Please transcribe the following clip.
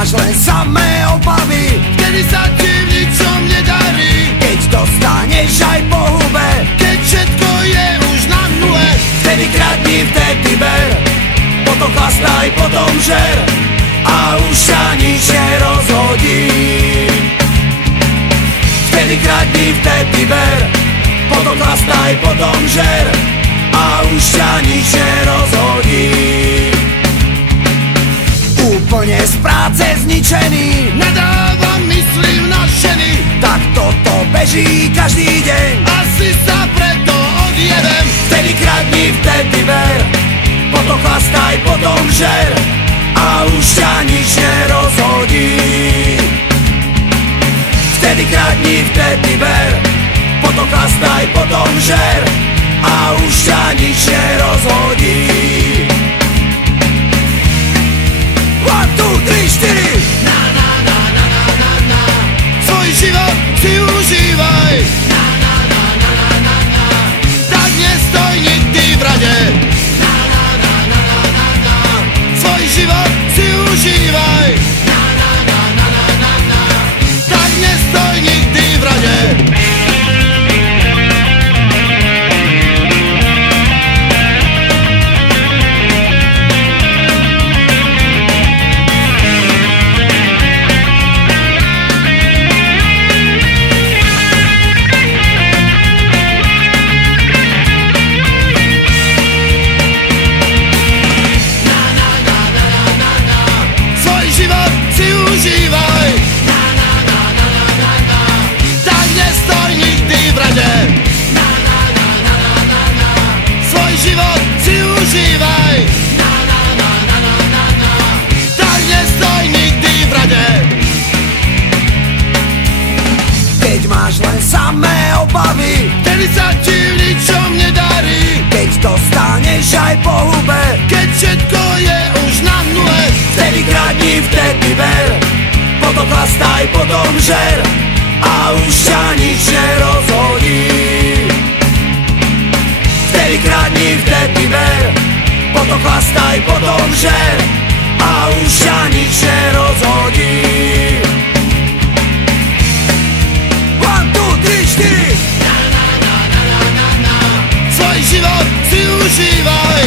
máš len samé obavy, vtedy sa ti v ničom nedarí. keď dostaneš aj po hube, Keď všetko je už na nule, vtedy kradni, vtedy ber, potom chlastaj, potom žer a už ťa nič nerozhodí. Vtedy kradni, vtedy ber, potom chlastaj, potom žer a už ťa nič nerozhodí. Úplne z práce zničený, nadávam, myslím na ženy. tak toto beží každý deň. Asi sa preto odjedem. Vtedy kradni, vtedy ber, potom chlastaj, potom žer a už ťa nič nerozhodí. Vtedy kradni, vtedy ber, potom chlastaj, potom žer a už ťa nič nerozhodí. 1, 2, 3, 4. Svoj život si užívaj, tak nestoj nikdy v rade. Svoj život si užívaj, tak nestoj nikdy v rade. Život si užívaj, tak nestoj nikdy v rade. Svoj život si užívaj, tak nestoj nikdy v rade. Keď máš len samé obavy, Vtedy sa ti v ničom nedarí. keď dostaneš aj po hube, Keď všetko je už na nule, vtedy kradni, vtedy ber, potom chlastaj, potom žer a už ťa nič nerozhodí. Vtedy kradni, vtedy ber, potom chlastaj, potom žer a už ťa nič nerozhodí. 1, 2, 3, 4. svoj život si užívaj,